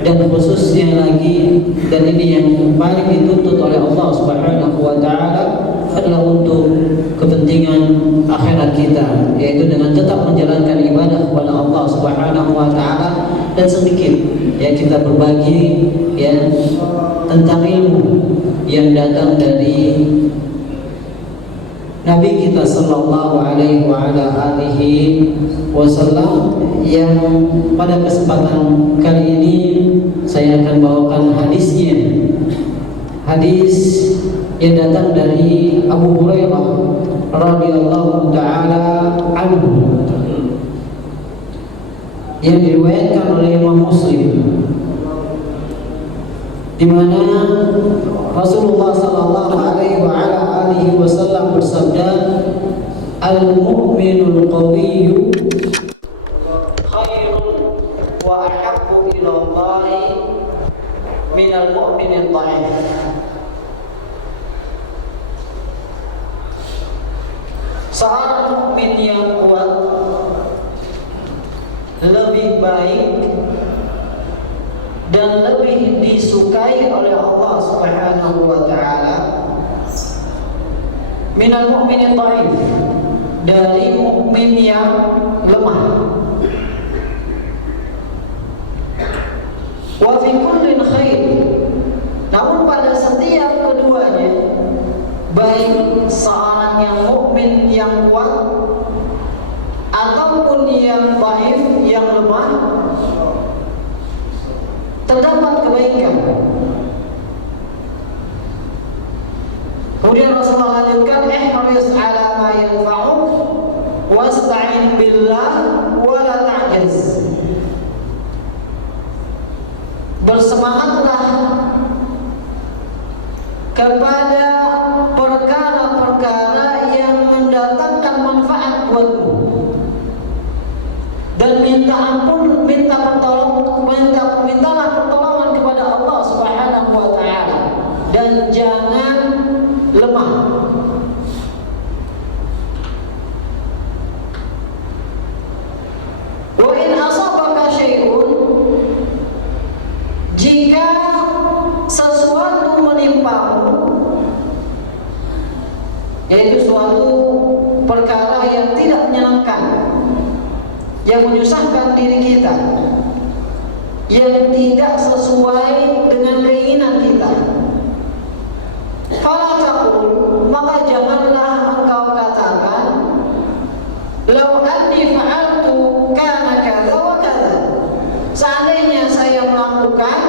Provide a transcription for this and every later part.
Dan khususnya lagi, dan ini yang paling dituntut oleh Allah Subhanahu wa taala adalah untuk kepentingan akhirat kita, yaitu dengan tetap menjalankan ibadah kepada Allah Subhanahu wa taala. Dan sedikit ya kita berbagi ya tentang ilmu yang datang dari Nabi kita sallallahu alaihi wasallam, yang pada kesempatan kali ini saya akan bawakan hadisnya. Hadis yang datang dari Abu Hurairah radhiyallahu taala anhu, yang diriwayatkan oleh Imam Muslim, di mana Rasulullah sallallahu alaihi wasallam bersabda, "Al-mu'minul qawiyyu khairun wa ahabbu ila Allah minal mu'minil dha'if." Seorang mukmin yang kuat lebih baik dan lebih disukai oleh Allah Subhanahu wa taala minal mu'minin dhaif, dari mukmin yang lemah. Wa fi kullin khair, namun pada setiap keduanya, baik seorang yang mukmin yang kuat ataupun yang dhaif yang lemah, terdapat kebaikan. Kemudian Rasulullah lanjutkan, ihris ala ma yanfa'uk wasta'in billah wa la ta'jaz. Bersemangatlah kepada perkara-perkara yang mendatangkan manfaat buatmu, dan mintalah pertolongan kepada Allah Subhanahu wa taala, dan jangan lemah. Wa in asabaka syai'un, jika sesuatu menimpamu, yaitu suatu perkara yang tidak menyenangkan, yang menyusahkan diri kita, yang tidak sesuai dengan keinginan kita, fala taqul, maka janganlah engkau katakan, law anni fa'altu kana kadza wa kadza, seandainya saya melakukan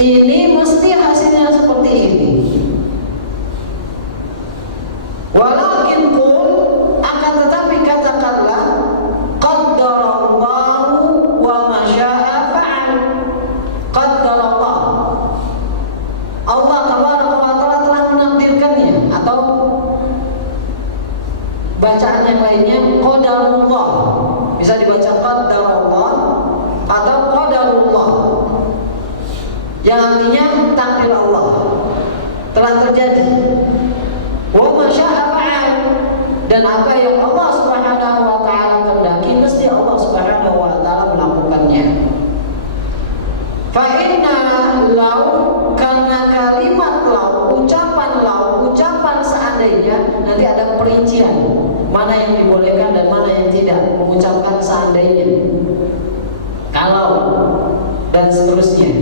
ini mesti hasilnya seperti ini. Walakin qul, akan tetapi katakanlah, qaddarallahu wa ma syaa fa'al. Qaddarallah, Allah tabaraka wa taala telah menakdirkannya, atau bacaan yang lainnya qadarullah, bisa dibaca qaddarallah atau qadarullah, yang artinya takdir Allah telah terjadi. Wa ma syaa fa'al, dan apa yang Allah Subhanahu wa taala kehendaki mesti Allah Subhanahu wa taala melakukannya. Fa inna law, karena kalimat law, ucapan seandainya, nanti ada perincian mana yang dibolehkan dan mana yang tidak mengucapkan seandainya, kalau, dan seterusnya.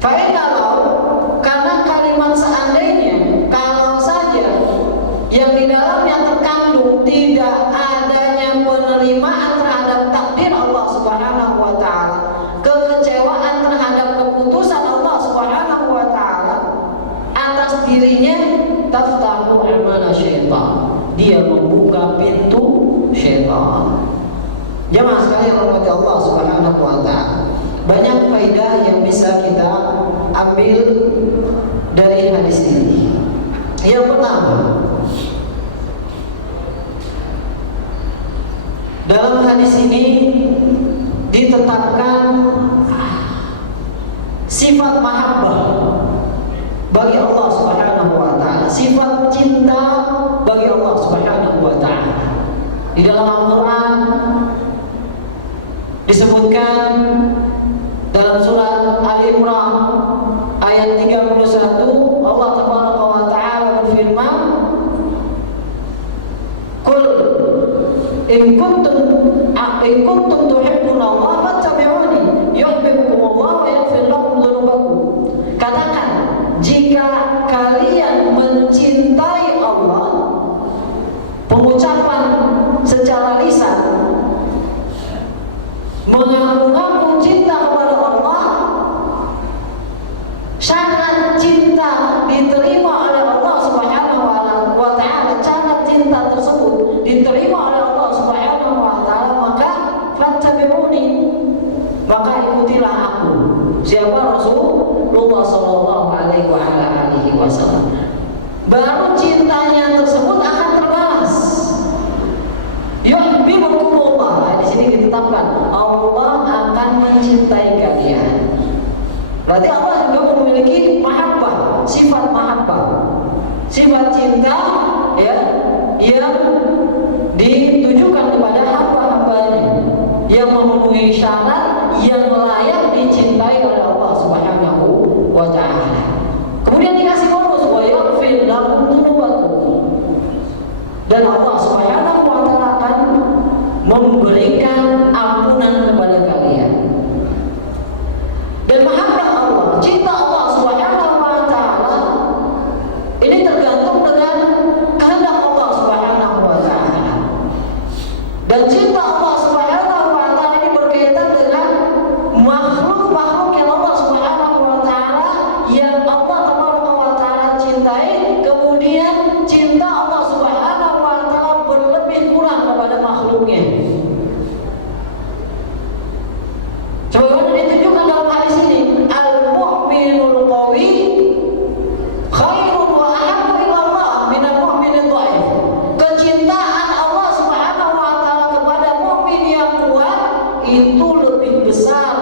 Fa inna law, karena kalimat seandainya, kalau saja yang di dalamnya terkandung tidak adanya penerimaan terhadap takdir Allah Subhanahu wa taala, kekecewaan terhadap keputusan Allah Subhanahu wa taala atas dirinya, taftahu amala syaitan, dia membuka pintu syaitan. Jemaah sekalian rahmati Allah Subhanahu wa taala, banyak faedah yang bisa kita ambil dari hadis ini. Yang pertama, dalam hadis ini ditetapkan sifat mahabbah bagi Allah Subhanahu wa taala, sifat cinta bagi Allah Subhanahu wa taala. Di dalam Al-Qur'an disebutkan in kuntum tuhibbuna Allah fattabi'uni yuhibbukumullah wa yaghfir lakum dzunubakum. Katakan, jika kalian mencintai Allah, pengucapan secara lisan, mengaku-ngaku cinta kepada Allah, syarat cinta diterima oleh Allah Subhanahu wa ta'ala, syarat cinta tersebut diterima oleh Allah Subhanahu wa ta'ala, maka fattabi'uni, maka ikutilah aku. Siapa? Rasulullah sallallahu alaihi wasallam. Baru cintanya tersebut akan terbalas. Yuhibbukumullah. Di sini ditetapkan Allah akan mencintai kalian. Berarti Allah juga memiliki mahabbah, sifat mahabbah, sifat cinta ya, yang ditujukan kepada hamba-hambanya, yang memenuhi syarat yang layak dicintai oleh Allah Subhanahu wa ta'ala. Kemudian dikasih bonus, wa yaghfir lakum dzunubakum. Dan Allah Subhanahu wa ta'ala akan memberikan ampunan kepada kalian. Dan mahabbah Allah, cinta Allah Subhanahu wa ta'ala ini tergantung dengan kehendak Allah Subhanahu wa ta'ala. Dan cinta Allah Subhanahu wa ta'ala ini berkaitan dengan makhluk-makhluk yang Allah Subhanahu wa ta'ala, yang Allah wa ta'ala cintai. Kemudian cinta Allah Subhanahu wa ta'ala berlebih kurang kepada makhluknya. Sebagaimana ditunjukkan dalam hadis ini, al-mu'minul qawi khairun wa ahabbu ila Allah minal mu'minid dhaif. Kecintaan Allah Subhanahu wa ta'ala kepada mukmin yang kuat itu lebih besar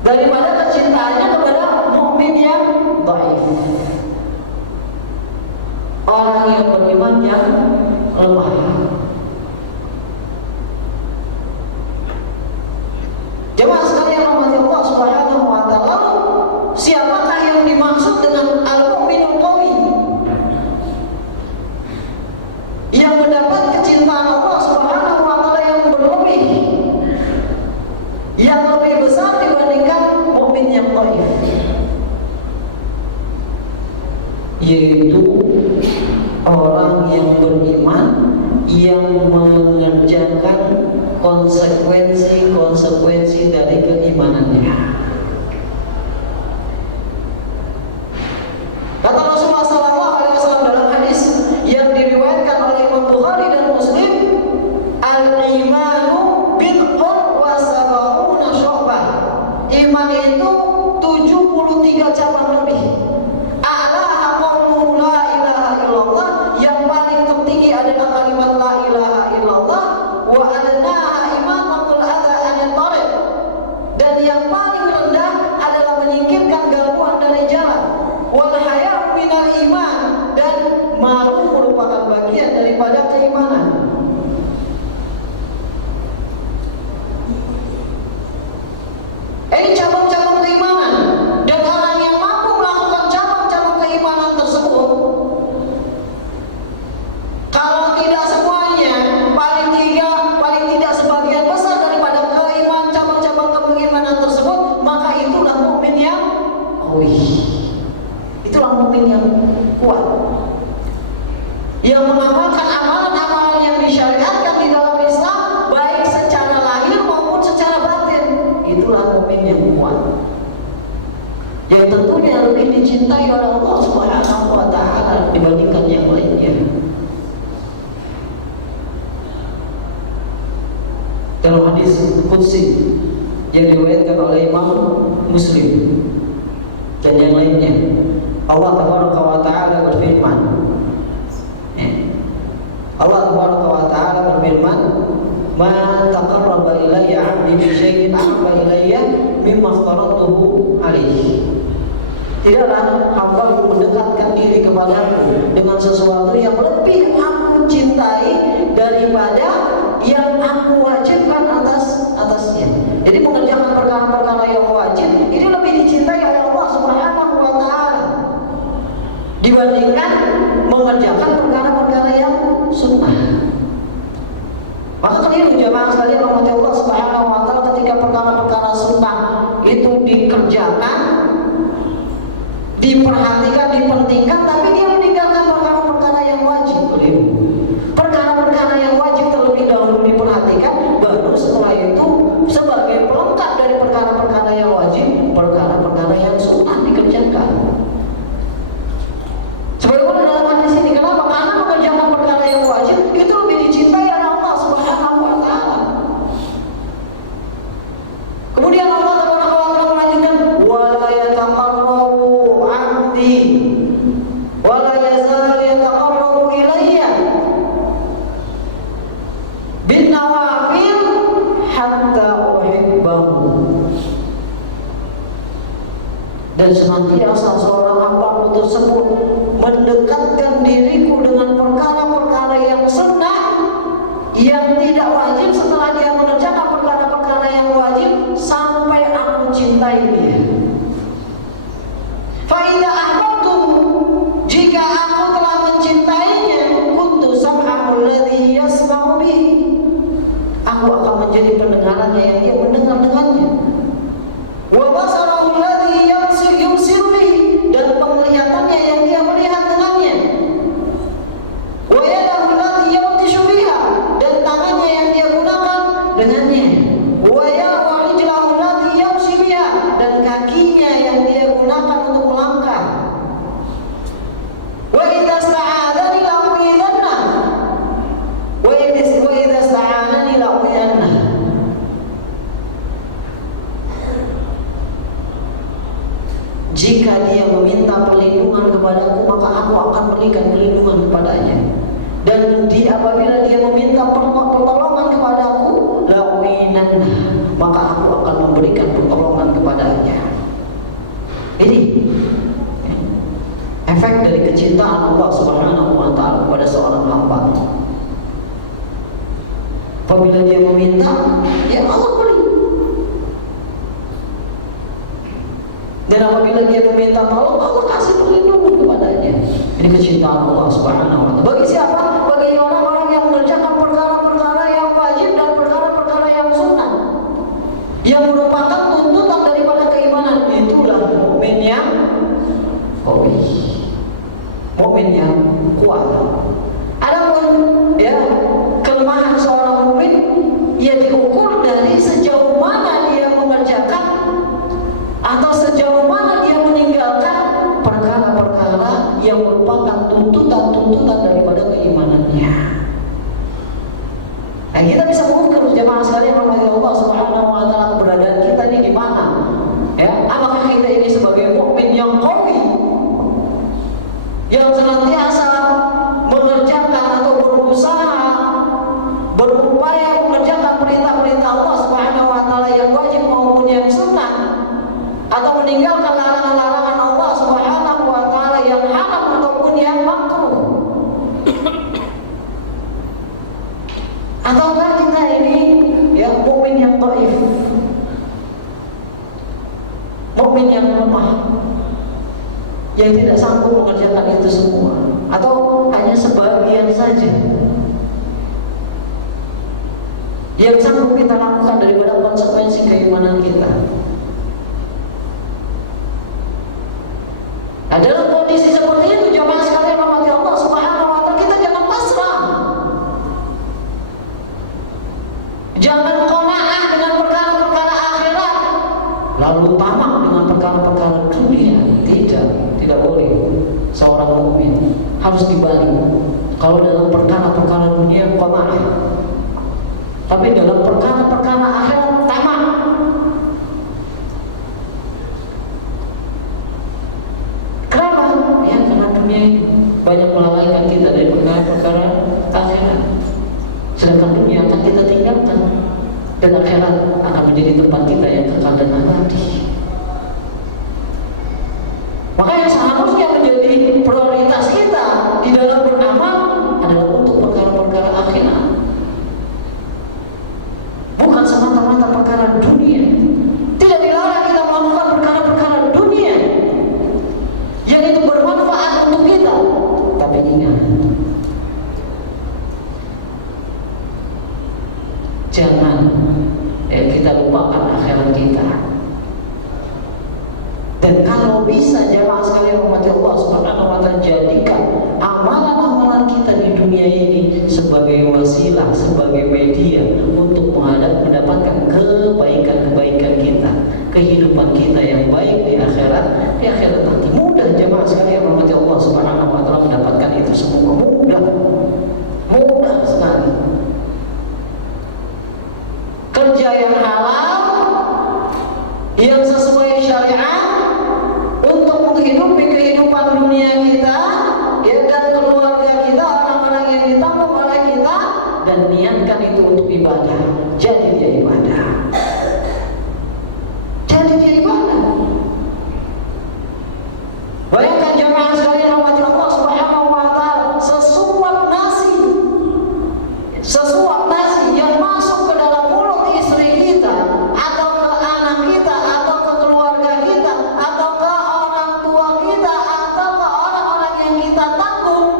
daripada kecintaannya kepada mukmin yang dhaif. Orang yang beriman yang lemah. Jemaah sekalian rahmati Allah Subhanahu wa ta'ala, siapakah yang dimaksud dengan al-mu'minul qawi? Yang mendapat kecintaan Allah Subhanahu wa ta'ala yang berlebih, yang lebih besar dibandingkan mukmin yang dhaif, yaitu orang yang beriman yang mengerjakan konsekuensi dari keimanannya. Kata Rasulullah SAW dalam hadis yang diriwayatkan oleh Imam Bukhari dan Muslim, al-imanu bid'un wa sab'una syu'bah. Iman itu 73 cabang lebih. A'laha qawlu la ilaha illallah, yang paling tertinggi adalah kalimat la ilaha illallah, wa adnaha imatatul adza anil tariq, dan yang paling rendah adalah menyingkirkan gangguan dari jalan. Wal haya'u minal iman, dan malu merupakan bagian daripada keimanan. Ini cabang-cabang keimanan, dan orang yang mampu melakukan cabang-cabang keimanan tersebut, kalau tidak semuanya, paling tidak sebagian besar daripada keimanan, cabang-cabang keimanan tersebut, maka itulah mukmin yang qawi. Itulah mukmin yang kuat, yang mengamalkan amalan-amalan yang disyariatkan di dalam Islam, baik secara lahir maupun secara batin. Itulah mukmin yang kuat, yang tentunya lebih dicintai oleh Allah Subhanahu wa ta'ala dibandingkan yang lainnya. Dalam hadis qudsi yang diriwayatkan oleh Imam Muslim dan yang lainnya, Allah Tabaraka wa ta'ala berfirman, Allah Tabaraka wa ta'ala berfirman, "Ma taqarraba ilayya 'abdi bi syai'in ahabba ilayya mimma aftaratuhu 'alaihi." Tidaklah hamba mendekatkan diri kepadaku dengan sesuatu yang lebih aku cintai daripada yang aku wajibkan atasnya. Jadi mengerjakan perkara-perkara yang wajib ini lebih dicintai oleh Allah Subhanahu wa ta'ala dibandingkan mengerjakan perkara-perkara jemaah sekalian rahmati Allah Subhanahu wa taala, ketika perkara-perkara sunnah itu dikerjakan, diperhatikan, dipentingkan, tapi dia meninggalkan perkara-perkara yang wajib. Perkara-perkara yang wajib terlebih dahulu diperhatikan, baru setelah itu sebagai pelengkap dari perkara-perkara yang wajib, perkara-perkara yang sunnah dikerjakan. Sebagaimana dalam hadis ini, kenapa? Karena mengerjakan perkara yang wajib itu lebih dicintai oleh Allah Subhanahu wa taala. Kemudian Allah Taala melanjutkan, wala yataqarrabu 'abdi wala yazal yataqarrabu ilayya bin nawafil hatta uhibbahu. Dan senantiasa seorang hamba tersebut mendekatkan diriku dengan perkara-perkara yang sunnah, yang tidak wajib, setelah dia mengerjakan perkara-perkara yang wajib sampai aku cintai dia. Fa idza ahbabtu, jika aku telah mencintainya, kuntu sam'ahu alladhi yasma'u bihi, aku akan menjadi pendengarannya yang dia mendengar dengannya. Wa basarahu alladhi yubsiru bihi, dan penglihatannya yang dia melihat dengannya. Wa yadahu allati yabtishu biha, dan tangannya yang dia gunakan dengannya. Wa rijlahu allati yamshi biha, dan kakinya yang dia gunakan untuk melangkah. Wa idza sta'adzani la'u'idanna, wa idza sta'anani la'u'idanna. Jika dia meminta perlindungan kepadaku, maka aku akan berikan perlindungan kepadanya. Dan apabila dia meminta pertolongan kepadaku, la'u'inanna, maka aku akan memberikan pertolongan kepadanya. Ini efek dari kecintaan Allah Subhanahu wa taala kepada seorang hamba. Apabila dia meminta, ya Allah beri. Dan apabila dia meminta tolong, Allah kasih perlindungan kepadanya. Ini kecintaan Allah Subhanahu wa taala. Bagi siapa? Bagi orang-orang yang mengerjakan perkara-perkara yang wajib dan perkara-perkara yang sunnah, yang merupakan tuntutan daripada keimanan. Itulah mukmin yang qawi, mukmin yang kuat. Adapun ya kelemahan seorang mukmin, ia diukur dari sejauh mana dia mengerjakan atau sejauh mana dia meninggalkan perkara-perkara yang merupakan tuntutan-tuntutan daripada keimanannya. Nah, kita bisa mengukur jemaah sekalian rahmati Allah Subhanahu wa taala, keberadaan kita ini di mana? Ya, apakah kita ini sebagai mukmin yang qawi, yang senantiasa mengerjakan atau berusaha, berupaya mengerjakan perintah-perintah Allah Subhanahu wa taala yang wajib maupun yang sunnah, atau meninggalkan larangan-larangan Allah Subhanahu wa taala yang haram ataupun yang makruh? Ataukah kita ini ya mukmin yang dhaif, mukmin yang lemah, yang tidak sanggup mengerjakan itu semua, atau hanya sebagian saja yang sanggup kita lakukan daripada konsekuensi keimanan kita? Nah, dalam kondisi seperti itu jemaah sekalian rahmati Allah Subhanahu wa taala, kita jangan pasrah. Jangan qanaah dengan perkara-perkara akhirat lalu tamak dengan perkara-perkara dunia. Tidak boleh. Seorang mukmin harus dibalik. Kalau dalam perkara-perkara dunia qanaah, tapi dalam perkara-perkara akhirat tamak. Banyak melalaikan kita dari perkara-perkara akhirat. Sedangkan dunia akan kita tinggalkan, dan akhirat akan menjadi tempat kita yang kekal dan abadi. Maka yang seharusnya menjadi prioritas kita di dalam beramal adalah untuk perkara-perkara akhirat, bukan semata-mata perkara dunia. Tidak dilarang kita melakukan perkara-perkara dunia yang itu bermanfaat untuk kita, tapi ingat, Jangan kita lupakan akhirat kita. Dan kalau bisa jamaah sekalian umat Allah Subhanahu wa ta'ala, jadikan amalan-amalan kita di dunia ini sebagai wasilah, sebagai media untuk mendapatkan kebaikan-kebaikan kita, kehidupan kita yang baik di akhirat nanti. Mudah jamaah sekalian umat Allah Subhanahu wa ta'ala mendapatkan itu semua, mudah sekali. Kerja yang halal, yang sesuai syariat untuk menghidupi kehidupan dunia kita, ya, dan keluarga kita, orang-orang yang ditanggung oleh kita, dan niatkan itu untuk ibadah. Jadi dia ibadah. Bayangkan jemaah sekalian rahmati Allah Subhanahu wa ta'ala, sesuap nasi yang masuk ke dalam mulut istri kita, atau ke anak kita, atau ke keluarga kita, atau ke orang tua kita, atau ke orang-orang yang kita tanggung.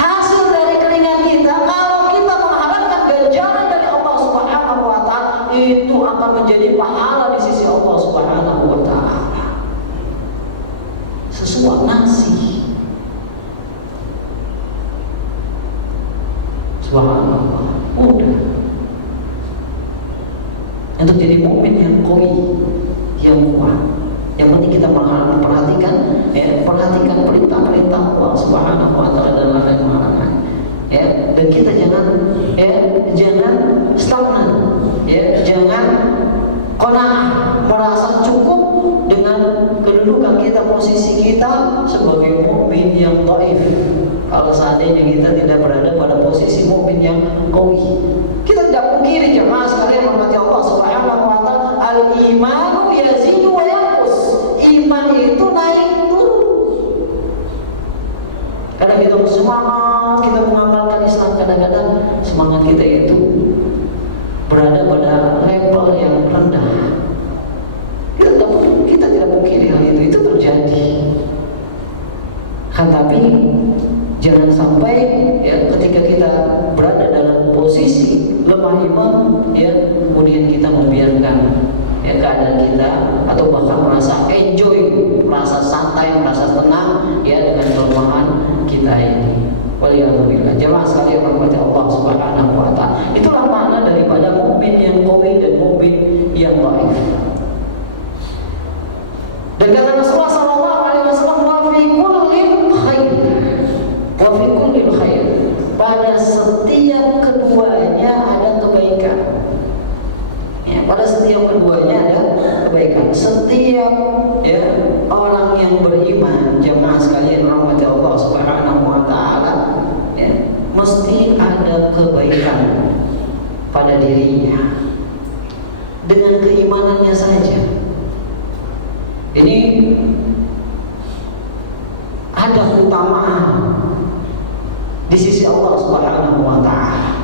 Hasil dari keringat kita, kalau kita mengharapkan ganjaran dari Allah Subhanahu wa ta'ala, itu akan menjadi pahala di sisi Allah Subhanahu wa ta'ala. Sesuap nasi, subhanallah, mudah. Untuk jadi mukmin yang koi, yang kuat, yang penting kita perhatikan perintah-perintah Allah Subhanahu wa ta'ala dan larangan-larangan, ya. Dan kita jangan stagnan, ya, jangan qanaah, merasa cukup dengan kedudukan kita, posisi kita sebagai mukmin yang dhaif. Kalau seandainya kita tidak berada pada posisi mukmin yang qawi, kita tidak pungkiri jemaah sekalian rahmati Allah Subhanahu wa ta'ala, al-imanu yazidu wa yanqus. Iman itu naik turun. Kadang kita semangat, kita mengamalkan Islam, kadang-kadang semangat kita itu berada pada level yang rendah. Kita tidak mungkin hal itu terjadi. Kan tapi jangan sampai, ya, ketika kita berada dalam posisi lemah iman, ya, kemudian kita membiarkan, ya, keadaan kita, atau bahkan merasa enjoy, merasa santai, merasa tenang, ya, dengan kelemahan kita ini. Waliyahulillah. Jemaah sekalian rahmati Allah Subhanahu wa ta'ala, itulah makna daripada mukmin yang qawi dan mukmin yang dhaif. Dan kata Rasulullah sallallahu alaihi wasallam, wa fi kulli khair, wa fi kulli khair, pada setiap keduanya ada kebaikan. Ya, pada setiap keduanya ada kebaikan. Setiap, ya, orang yang beriman, jemaah sekalian rahmati Allah Subhanahu wa ta'ala, ya, mesti ada kebaikan pada dirinya dengan keimanannya saja. Ini ada keutamaan di sisi Allah Subhanahu wa ta'ala.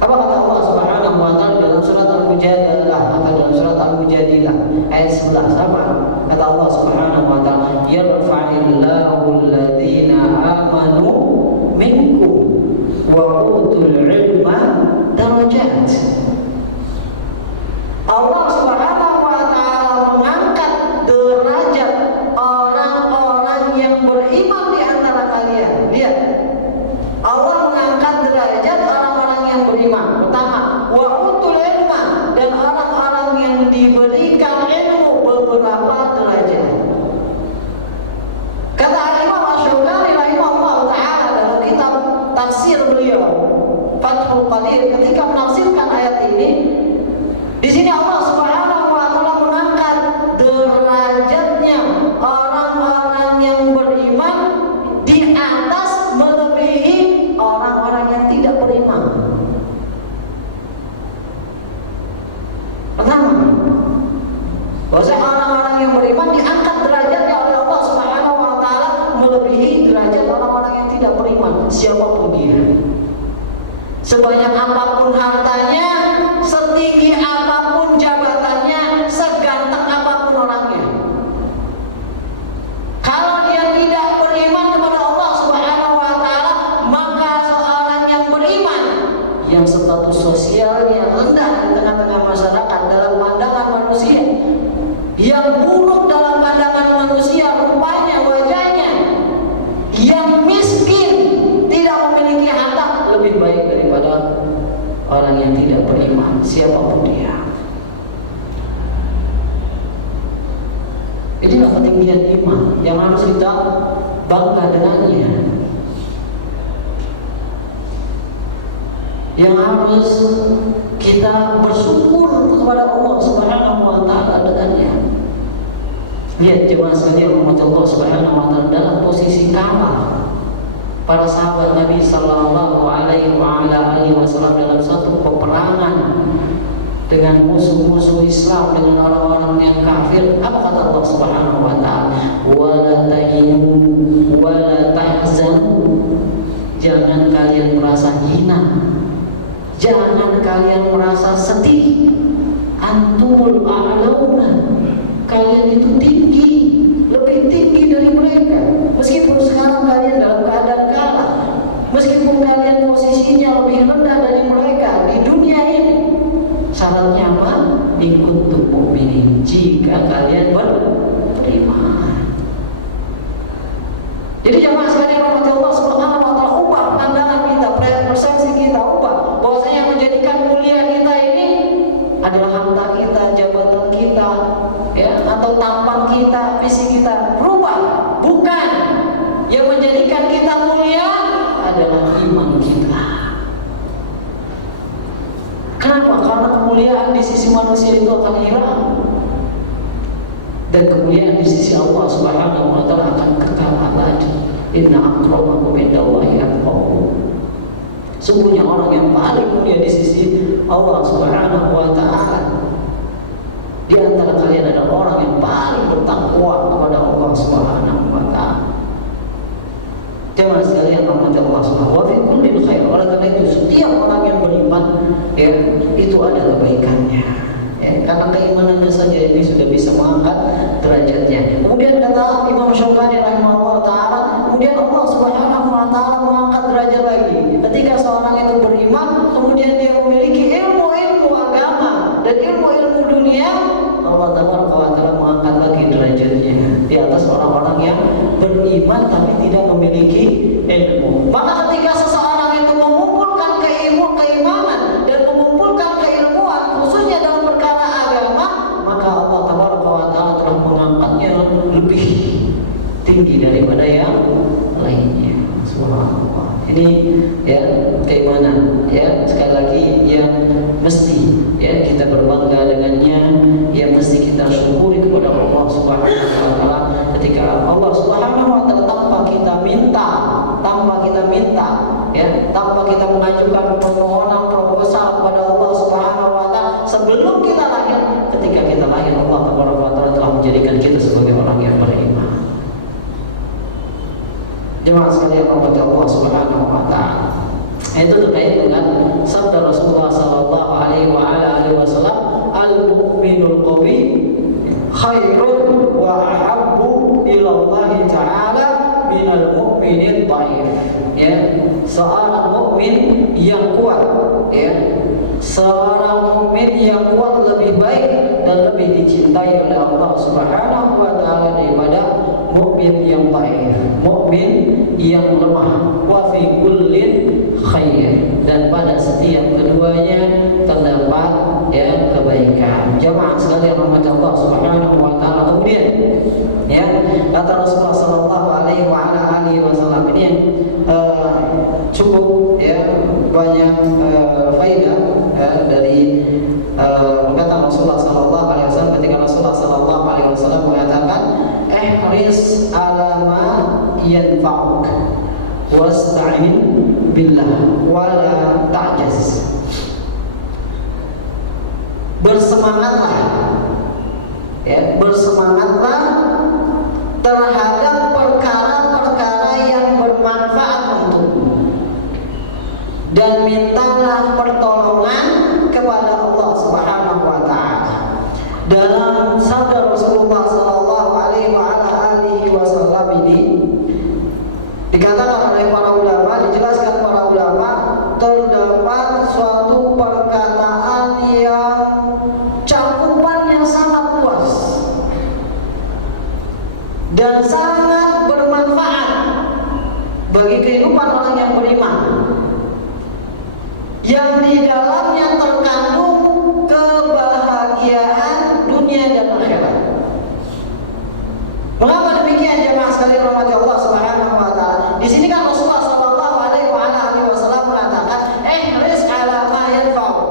Apa kata Allah Subhanahu wa ta'ala dalam surat Al-Mujadilah, atau dalam surat Al-Mujadilah ayat 11? Apa kata Allah Subhanahu wa ta'ala? Yarfa'illahu alladhina amanu minkum wa utul ilma darajat. Allah Subhanahu wa ta'ala mengangkat derajat orang-orang yang beriman di antara kalian. Lihat, Allah mengangkat derajat orang-orang yang beriman. Pertama, wa utul ilma, dan orang-orang yang diberikan ilmu, beberapa derajat. Kata Imam Asy-Syaukani rahimahullah ta'ala dalam kitab tafsir beliau Fathul Qadir, ketika menafsirkan ayat ini, di sini Allah Subhanahu wa ta'ala mengangkat derajatnya orang-orang yang beriman di atas, melebihi orang-orang yang tidak beriman. Pertama, bahwa orang-orang yang beriman diangkat derajatnya oleh Allah Subhanahu wa ta'ala melebihi derajat orang-orang yang tidak beriman, siapapun dia. Sebanyak apapun hartanya, setinggi apapun jabatannya, seganteng apapun orangnya, kalau dia tidak beriman kepada Allah Subhanahu wa ta'ala, maka seorang yang beriman yang status sosialnya rendah di tengah-tengah masyarakat dalam pandangan manusia, yang buruk dalam pandangan manusia rupanya wajahnya, yang miskin tidak memiliki harta lebih baik daripada orang yang tidak beriman siapapun dia. Inilah ketinggian iman yang harus kita bangga dengannya, yang harus kita bersyukur kepada Allah Subhanahu wa taala dengannya. Lihat jemaah sekalian, umat Allah Subhanahu wa taala dalam posisi kalah para sahabat Nabi sallallahu alaihi wasallam dalam satu peperangan dengan musuh-musuh Islam, dengan orang-orang yang kafir. Apa kata Allah Subhanahu wa taala? Wala tahinu wala tahzanu. Jangan kalian merasa hina, jangan kalian merasa sedih. Antumul a'launa. Kalian itu tinggi, lebih tinggi dari mereka. Meskipun sekarang kalian dalam keadaan kalah, meskipun kalian posisinya lebih rendah dari mereka di dunia ini. Syaratnya apa? Ikut mukminin, jika kalian beriman. Jadi jemaah sekalian rahmat Allah Subhanahu wa taala, ubah pandangan kita, persepsi kita, ubah bahwasanya yang menjadikan mulia kita ini adalah harta kita, jabatan kita, ya, atau tampan kita, fisik kita. Rubah, bukan. Yang menjadikan kita mulia adalah iman kita. Kenapa? Karena kemuliaan di sisi manusia itu akan hilang, dan kemuliaan di sisi Allah Subhanahu wa taala akan kekal abadi. Inna akramakum indallahi atqakum. Sungguhnya orang yang paling mulia di sisi Allah Subhanahu wa taala di antara kalian adalah orang yang paling bertakwa kepada Allah Subhanahu wa taala. Jemaah sekalian rahmat Allah Subhanahu wa taala, wa fi kulli khair. Oleh karena itu setiap orang yang beriman, ya, itu ada kebaikannya. Ya, karena keimanannya saja ini sudah bisa mengangkat derajatnya. Kemudian kata Imam Syaukani rahimahullah taala, kemudian Allah Subhanahu wa taala mengangkat derajat lagi ketika seorang itu beriman, kemudian dia memiliki ilmu-ilmu agama dan ilmu-ilmu dunia. Allah Taala mengangkat lagi derajatnya di atas orang-orang yang beriman tapi tidak memiliki ilmu. Maka ketika seseorang itu mengumpulkan keimanan dan mengumpulkan keilmuan, khususnya dalam perkara agama, maka Allah Taala telah mengangkatnya lebih tinggi daripada yang lainnya. Subhanallah. Ini ya keimanan, ya, sekali lagi yang mesti ya kita berbangga dengannya, yang mesti kita syukuri kepada Allah Subhanahu wa taala ketika Allah Subhanahu wa taala tanpa kita minta, ya, tanpa kita mengajukan permohonan proposal kepada Allah Subhanahu wa taala sebelum kita lahir, ketika kita lahir Allah Taala telah menjadikan kita sebagai orang yang beriman. Jemaah sekalian rahmat Allah Subhanahu wa taala. Itu terkait dengan sabda Rasulullah sallallahu alaihi wasallam, al-mu'minul qawi khairun wa ahabbu ila Allah taala minal mu'minid dhaif. Ya, seorang mukmin yang kuat, ya, seorang mukmin yang kuat lebih baik dan lebih dicintai oleh Allah Subhanahu wa taala daripada mukmin yang dhaif, mukmin yang lemah. Wa fi kullin khair, dan pada setiap keduanya terdapat ya kebaikan. Jemaah sekalian rahmat Allah Subhanahu wa taala. Kemudian ya kata Rasulullah sallallahu alaihi wasallam ini yang cukup ya banyak faedah ya, dari perkataan Rasulullah sallallahu alaihi wasallam ketika Rasulullah sallallahu alaihi wasallam mengatakan ihris ala ma yanfa'uk wasta'in billah wala ta'jaz. Bersemangatlah ya, bersemangatlah terhadap perkara-perkara yang bermanfaat untukmu, dan mintalah pertolongan kepada Allah Subhanahu wa taala. Dalam sabda Rasulullah sallallahu alaihi wasallam ini dikatakan oleh para ulama, dijelaskan para ulama, terdapat suatu perkataan yang cakupannya sangat luas dan sangat bermanfaat bagi kehidupan orang yang beriman, yang di dalamnya terkandung kebahagiaan dunia dan akhirat. Mengapa demikian jemaah sekalian rahmati Allah Subhanahu wa taala? Di sini kan Rasulullah sallallahu alaihi wasallam mengatakan, "Ihris ala ma yanfa'u."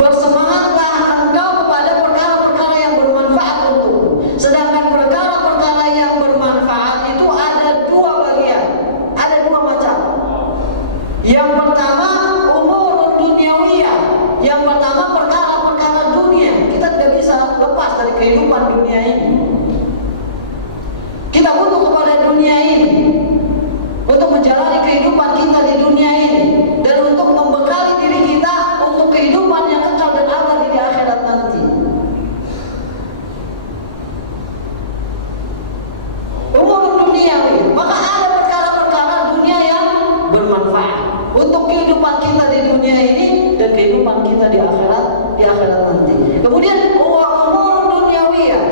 Bersemangatlah engkau kepada perkara-perkara yang bermanfaat untukmu. Sedangkan perkara-perkara yang bermanfaat itu ada dua bagian, ada dua macam. Yang pertama umur duniawiyah. Yang pertama perkara-perkara dunia. Kita tidak bisa lepas dari kehidupan dunia ini. Kita butuh kepada dunia ini untuk menjalani kehidupan kita di dunia ini dan untuk membekali diri kita untuk kehidupan yang kekal dan abadi di akhirat nanti. Umur duniawi, maka ada perkara-perkara dunia yang bermanfaat untuk kehidupan kita di dunia ini dan kehidupan kita di akhirat nanti. Kemudian umur duniawiyah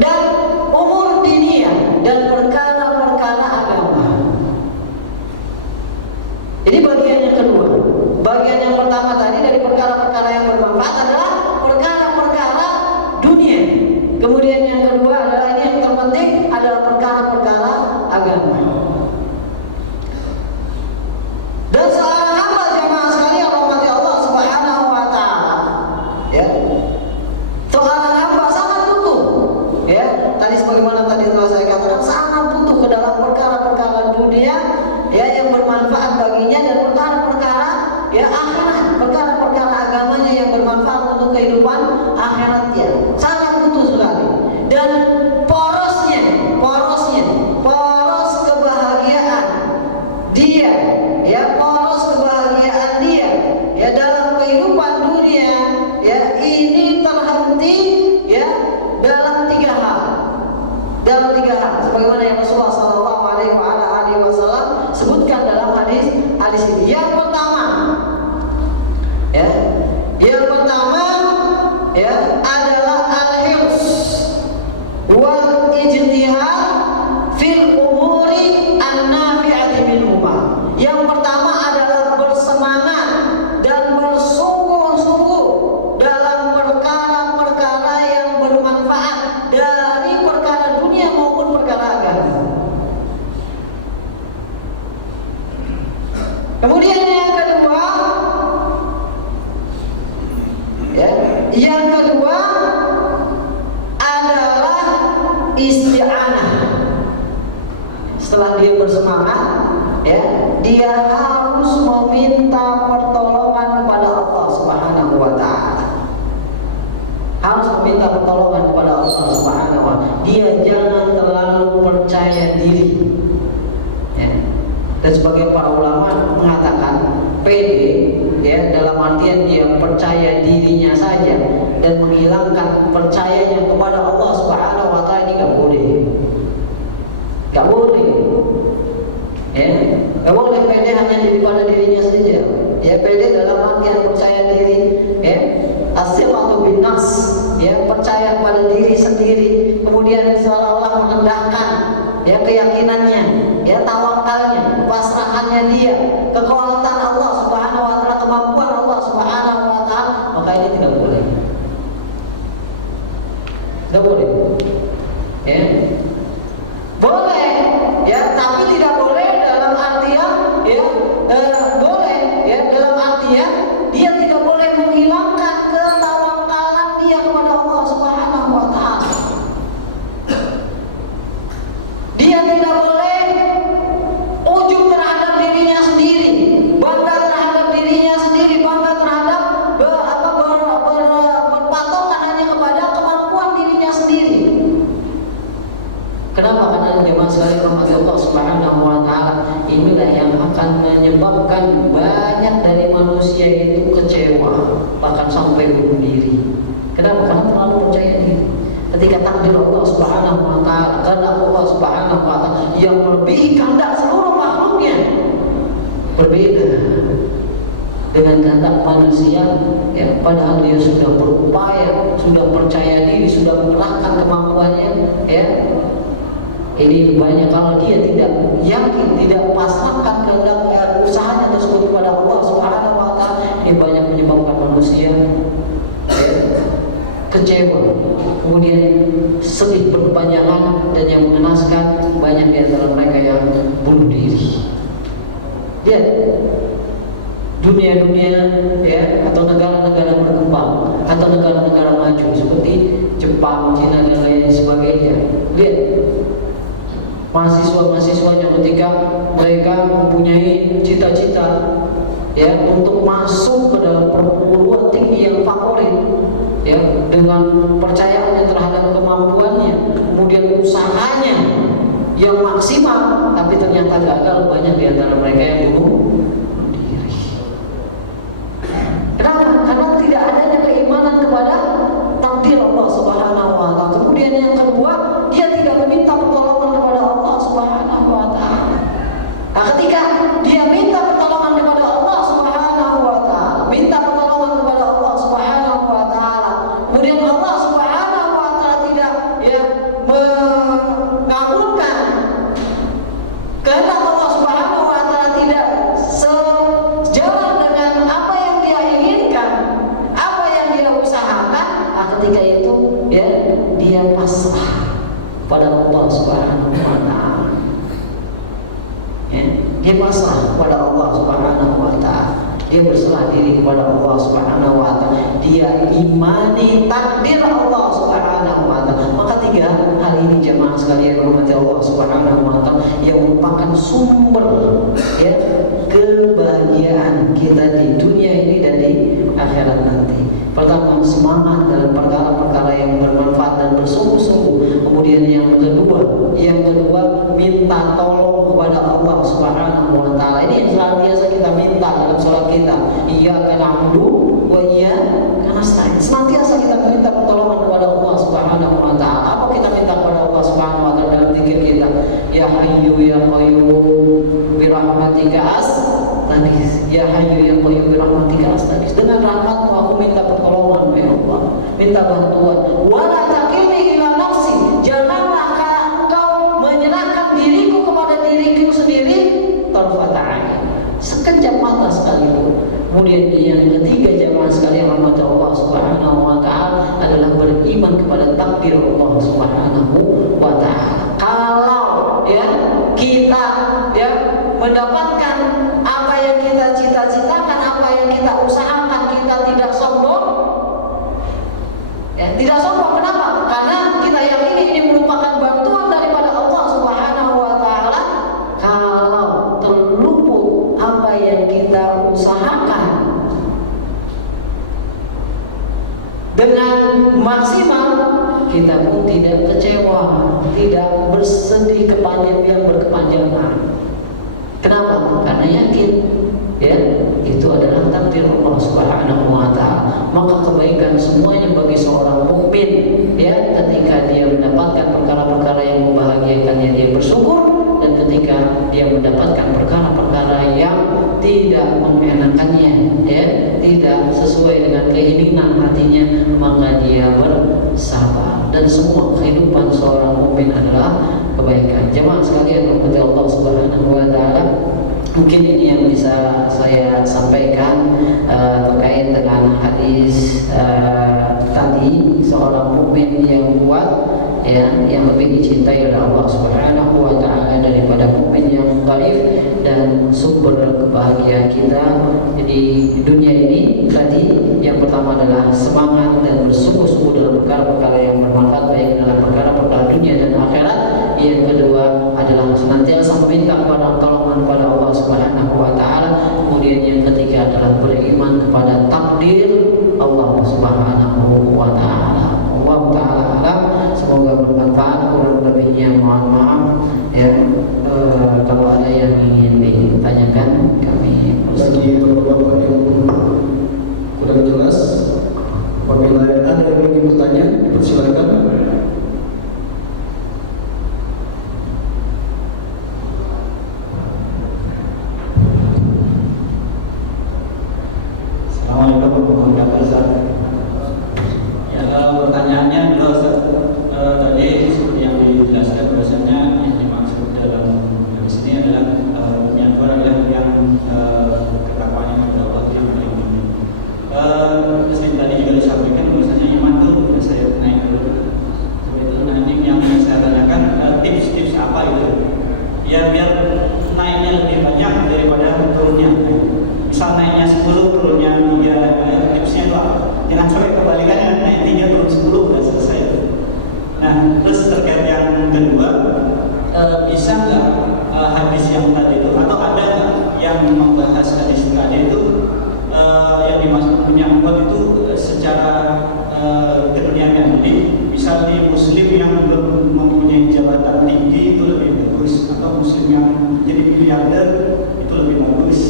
dan umur diniyah dan perkara-perkara agama. Jadi bagian yang kedua, bagian yang pertama tadi dari perkara-perkara yang bermanfaat adalah perkara-perkara dunia. Kemudian yang kedua adalah ini yang terpenting adalah perkara-perkara agama. Dan seorang hamba jamaah sekalian rahmati Allah Subhanahu wa taala, ya. Seorang hamba sangat butuh, ya. Tadi sebagaimana tadi telah saya katakan, sangat butuh ke dalam perkara-perkara dunia, ya, yang bermanfaat baginya dan perkara-perkara, ya, akhirat, perkara-perkara agamanya yang bermanfaat untuk kehidupan akhiratnya. Sangat butuh sekali. Dan poros kebahagiaan dia, ya, poros kebahagiaan dia, ya, dalam kehidupan dunia, ya, ini terhenti, ya, dalam tiga hal. Dalam tiga hal, sebagaimana yang Rasulullah sallallahu alaihi wasallam sebutkan dalam hadis ini. Yang pertama, ya, adalah al-hirs wal ijtihad fil umuri an-nafi'ati minhuma. Yang pertama adalah bersemangat dan bersungguh-sungguh dalam perkara-perkara yang bermanfaat dari perkara dunia maupun perkara agama. Kemudian yang kedua, ya, adalah isti'anah. Setelah dia bersemangat, ya, dia harus meminta pertolongan kepada Allah Subhanahu wa taala. Harus meminta pertolongan kepada Allah Subhanahu wa taala. Dia jangan terlalu percaya diri. Ya. Dan sebagian para ulama mengatakan pede, ya, dalam artian dia percaya dirinya saja dan menghilangkan percayanya kepada Allah Subhanahu wa taala, ini enggak boleh. Enggak boleh. Ya, enggak boleh pede hanya pada dirinya saja. Ya, pede dalam artian percaya diri, ya, as-siqatu bin nafs, ya, percaya pada diri sendiri, kemudian seolah-olah merendahkan, ya, keyakinannya, ya, tawakalnya, pasrahannya dia, kekuatan Allah Subhanahu wa taala, kemampuan Allah Subhanahu wa taala, maka ini tidak boleh. Tidak boleh. Ya. Boleh, ya, tapi tidak boleh dalam artian, ya, boleh, ya, dalam artian dia tidak boleh menghilangkan ketawakalan dia kepada Allah Subhanahu wa taala. Dia tidak boleh ujub terhadap dirinya sendiri, bangga terhadap dirinya sendiri, bangga terhadap berpatokan hanya kepada kemampuan dirinya sendiri. Kenapa? Karena jemaah sekalian rahmati Allah Subhanahu wa taala, inilah yang akan menyebabkan banyak dari manusia itu kecewa, bahkan sampai bunuh diri. Kenapa? Karena terlalu percaya diri. Ketika takdir Allah Subhanahu wa taala, kehendak Allah Subhanahu wa taala yang melebihi kehendak seluruh makhluknya berbeda. dengan kehendak manusia, ya, padahal dia sudah berupaya, sudah percaya diri, sudah mengerahkan kemampuannya, ya. Ini banyak kalau dia tidak yakin, tidak pasrahkan kehendak usahanya tersebut kepada Allah Subhanahu wa taala, ini banyak menyebabkan manusia, ya, kecewa, kemudian sedih berkepanjangan, dan yang mengenaskan banyak di antara mereka yang bunuh diri. Lihat dunia-dunia, ya, atau negara-negara berkembang atau negara-negara maju seperti Jepang, Cina dan lain sebagainya. Lihat mahasiswa-mahasiswanya ketika mereka mempunyai cita-cita, ya, untuk masuk ke dalam perguruan tinggi yang favorit, ya, dengan percayaannya terhadap kemampuannya, kemudian usahanya yang maksimal, tapi ternyata gagal. Banyak di antara mereka yang bunuh diri. Kenapa? Karena tidak adanya keimanan kepada takdir Allah Subhanahu wa taala. Kemudian yang kedua, dia tidak meminta pertolongan kepada Allah Subhanahu wa taala. Nah, ketika dia minta pertolongan kepada Allah Subhanahu wa taala, minta pertolongan kepada Allah Subhanahu wa taala, kemudian Allah Subhanahu wa taala tidak, ya, mengabulkan kehendak Allah Subhanahu wa taala, tidak sejalan dengan apa yang dia inginkan, apa yang dia usahakan. Nah, ketika itu, ya, dia pasrah pada Allah Subhanahu wa taala. Ya, dia pasrah kepada Allah Subhanahu wa taala. Dia berserah diri kepada Allah Subhanahu wa taala. Dia imani takdir Allah Subhanahu wa taala. Maka tiga hal ini jemaah sekalian rahmati Allah Subhanahu wa taala yang merupakan sumber, ya, kebahagiaan kita di dunia ini dan di akhirat nanti. Pertama, semangat dalam perkara-perkara yang bermanfaat dan bersungguh-sungguh. Kemudian yang kedua minta tolong kepada Allah Subhanahu wa taala. Ini yang senantiasa kita minta dalam sholat kita. Iyyaka na'budu wa iyyaka nasta'in. Senantiasa kita minta pertolongan kepada Allah Subhanahu wa taala. Apa kita minta kepada Allah Subhanahu wa taala dalam zikir kita? Ya Hayyu ya Qayyum bi rahmatika astaghis. Ya Hayyu ya Qayyum bi rahmatika astaghis. Dengan rahmat-Mu aku minta pertolongan, ya Allah. Minta bantuan. Wa la takilni ila nafsi. Janganlah Engkau menyerahkan diriku kepada diriku sendiri tarfata ain, sekejap mata sekalipun. Kemudian yang ketiga jemaah sekalian rahmat Allah Subhanahu wa taala adalah beriman kepada takdir Allah Subhanahu wa taala. Kalau, ya, kita, ya, mendapatkan apa yang kita cita-citakan, apa yang kita usahakan, kita tidak sombong. Ya, tidak sombong. Kenapa? Karena kita yakini ini merupakan bantuan daripada Allah Subhanahu wa taala. Kalau terluput apa yang kita usahakan dengan maksimal, kita pun tidak kecewa, tidak bersedih yang berkepanjangan. Kenapa? Karena yakin, ya, itu adalah takdir Allah Subhanahu wa taala. Maka kebaikan semuanya bagi seorang mukmin, ya, ketika dia mendapatkan perkara-perkara yang membahagiakannya, dia bersyukur, dan ketika dia mendapatkan perkara-perkara yang tidak mengenakannya, ya, tidak sesuai dengan keinginan hatinya, maka dia bersabar. Dan semua kehidupan seorang mukmin adalah kebaikan. Jemaah sekalian rahmati Allah Subhanahu wa taala, mungkin ini yang bisa saya sampaikan terkait dengan hadis tadi, seorang mukmin yang kuat, ya, yang lebih dicintai oleh Allah Subhanahu wa taala daripada mukmin yang dhaif, dan sumber kebahagiaan kita di dunia ini tadi yang pertama adalah semangat dan bersungguh-sungguh dalam perkara-perkara yang bermanfaat, baik dalam perkara-perkara dunia dan akhirat. Yang kedua adalah senantiasa meminta pertolongan kepada Allah Subhanahu wa taala. Kemudian yang ketiga adalah beriman kepada takdir Allah Subhanahu wa taala. Allah taala alam. Semoga bermanfaat. Kurang lebihnya mohon maaf, ya. Kalau ada yang ingin ditanyakan, kami bagi bapak-bapak yang kurang jelas, apabila ada yang ingin bertanya, dipersilakan. Ya, pertanyaannya adalah Ustaz, tadi seperti yang dijelaskan bahwasanya yang dimaksud dalam hadis ini adalah yang kedua adalah yang ketakwaannya kepada Allah yang paling tinggi. Terus tadi juga disampaikan bahwasanya iman itu sudah saya naik dulu. Nah ini yang saya tanyakan, tips-tips apa itu? Ya biar naiknya lebih banyak daripada turunnya. Misal naiknya 10, turunnya 3, tipsnya itu apa? Jangan sampai kebalikannya, naik 3 turun 10 udah selesai. Nah, terus terkait yang kedua, bisa nggak hadis yang tadi itu, atau ada nggak yang membahas hadis tadi itu yang dimaksud menyangkut itu secara keduniaan? Jadi, misal di muslim yang belum mempunyai jabatan tinggi itu lebih bagus, atau muslim yang jadi miliarder itu lebih bagus.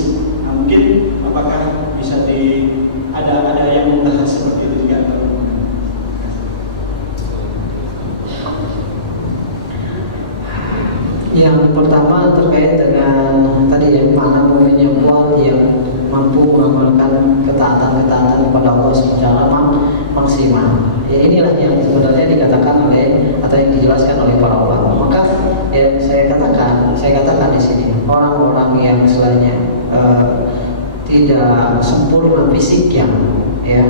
Nah, mungkin apakah bisa ada yang membahas seperti itu juga? Yang pertama terkait dengan tadi yang mana mukmin yang kuat yang mampu mengamalkan ketaatan-ketaatan kepada Allah secara maksimal. Ya inilah yang sebenarnya dikatakan oleh atau yang dijelaskan oleh para ulama. Maka ya saya katakan di sini orang-orang yang istilahnya tidak sempurna fisiknya, ya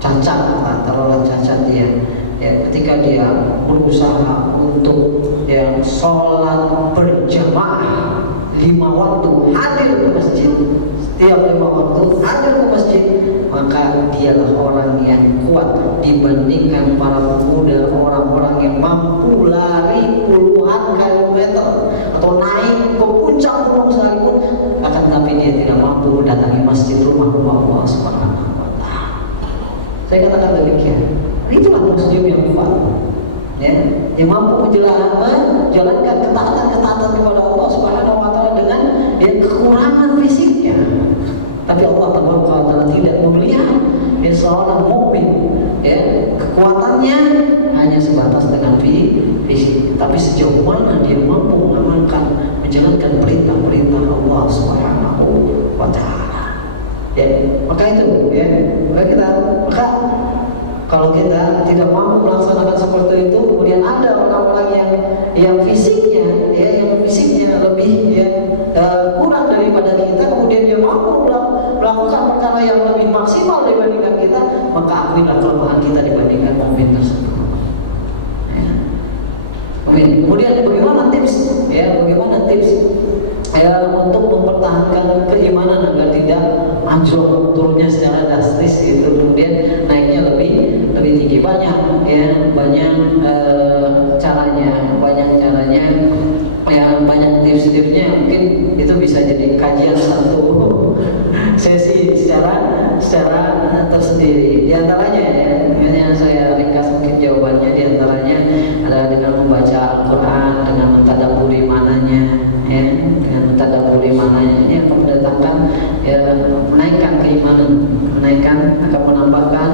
cacat, terlalu cacat dia. Ya, ketika dia berusaha untuk yang sholat berjamaah 5 waktu hadir ke masjid, setiap 5 waktu hadir ke masjid, maka dialah orang yang kuat dibandingkan para pemuda, orang-orang yang mampu lari puluhan kilometer atau naik ke puncak gunung sekalipun, akan tapi dia tidak mampu mendatangi masjid rumah Allah Subhanahu wa Ta'ala. Saya katakan demikian. Itulah muslim yang kuat, ya, yang mampu menjalankan ketaatan-ketaatan kepada Allah Subhanahu wa Ta'ala dengan kekurangan fisiknya. Tapi Allah Taala tidak melihat seorang mukmin, ya, kekuatannya hanya sebatas dengan fisik, tapi sejauh mana dia mampu mengamalkan, menjalankan perintah-perintah Allah Subhanahu wa Ta'ala. Ya, maka itu, ya, maka kalau kita tidak mampu melaksanakan seperti itu, kemudian ada orang-orang yang fisiknya, ya, yang fisiknya lebih kurang daripada kita, kemudian dia mampu melakukan perkara yang lebih maksimal dibandingkan kita, maka akuilah kelemahan kita dibandingkan mukmin tersebut. Ya. Kemudian bagaimana tips? Ya, bagaimana tips? Ya, untuk mempertahankan keimanan agar tidak anjlok turunnya secara drastis itu, kemudian naiknya lebih tinggi. Banyak caranya, banyak tips-tipsnya. Mungkin itu bisa jadi kajian satu sesi secara tersendiri. Di antaranya, ya, yang saya ringkas mungkin jawabannya, di antaranya adalah dengan membaca Al-Quran, dengan mentadabburi maknanya, ya, dengan mentadabburi maknanya, ini akan mendatangkan, ya, menaikkan keimanan, akan menambahkan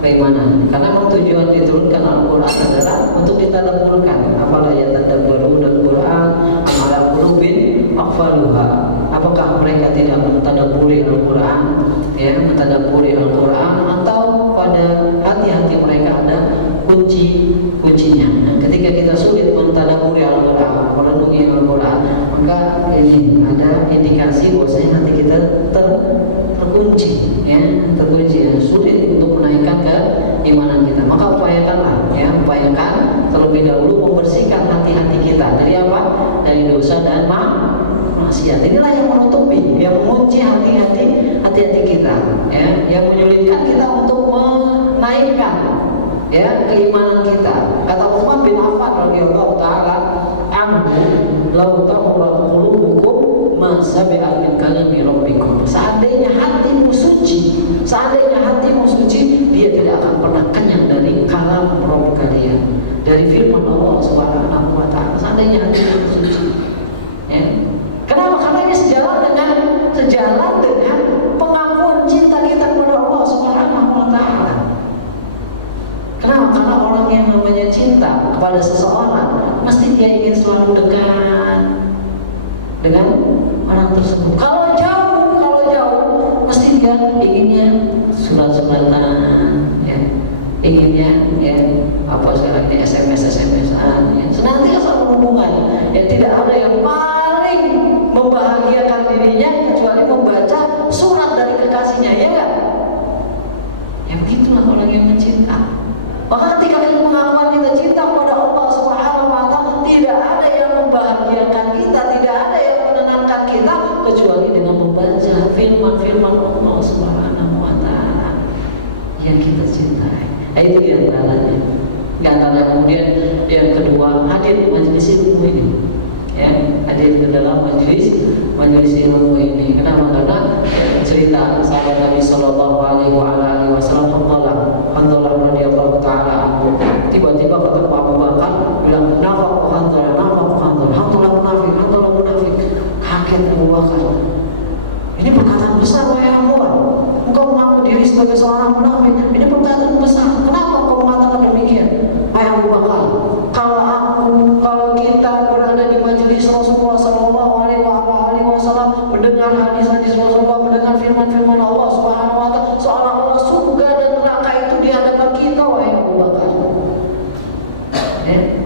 keimanan. Karena memang tujuan diturunkan Al-Quran adalah untuk ditadabburkan. Afala yatadabbaruna Al-Quran am ala qulubin aqfaluha. Apakah mereka tidak mentadabburi Al-Quran, ya, mentadabburi Al-Quran, atau pada hati-hati mereka ada kuncinya. Nah, ketika kita sulit mentadabburi Al-Quran, merenungi Al-Quran, maka ini ada indikasi bahwasanya hati kita terkunci, ya, sulit untuk menaikkan keimanan kita. Maka upayakan terlebih dahulu membersihkan hati-hati kita dari apa? Dari dosa dan maksiat. Inilah yang menutupi, yang mengunci hati-hati kita, ya, yang menyulitkan kita untuk menaikkan, ya, keimanan kita. Kata Utsman bin Affan radhiyallahu taala anhu, "Lau tahurat qulubukum ma sabi'at min kalami rabbikum." Seandainya hatimu suci, dia tidak akan pernah kenyang dari kalam Rabb kalian, dari firman Allah Subhanahu wa Ta'ala. Seandainya hatimu suci, ya. Kenapa? Karena ini sejalan dengan pengakuan cinta kita kepada Allah Subhanahu wa Ta'ala. Kenapa? Karena orang yang namanya cinta kepada seseorang, mesti dia ingin selalu dekat dengan orang tersebut. Kalau jauh, mesti dia dia inginnya surat-suratan, ya, inginnya ya apa sekarang ini SMS-an, ya, senantiasa berhubungan. Ya tidak ada yang paling membahagiakan dirinya kecuali membaca surat dari kekasihnya, ya kan? Ya begitulah orang yang mencinta. Maka ketika kita mengakukan kita cinta kepada Allah Subhanahu wa Ta'ala, tidak ada yang membahagiakan kita, tidak ada yang menenangkan kita kecuali dengan membaca firman-firman Allah Subhanahu wa Ta'ala yang kita cintai. Itu diantaranya. Kemudian yang kedua, hadir majelis ilmu ini, ya, hadir ke dalam majelis ilmu ini. Kenapa? Karena cerita sahabat Nabi Sallallahu Alaihi Wasallam, Hanzalah radhiyallahu taala anhu, tiba-tiba kata Pak Abu Bakar bilang, nafaq Hanzalah munafik. Kaget Abu Bakar. Ini perkataan besar wahai Hanzalah. Engkau mengaku diri sebagai seorang munafik. Ini perkataan besar. Kenapa engkau mengatakan demikian? Wahai Abu Bakar, kalau kita berada di majelis Rasulullah Sallallahu Alaihi Wasallam, mendengar hadis-hadis Rasulullah, mendengar firman-firman Allah Subhanahu Wa Taala, seolah-olah surga dan neraka itu di hadapan kita, wahai Abu Bakar.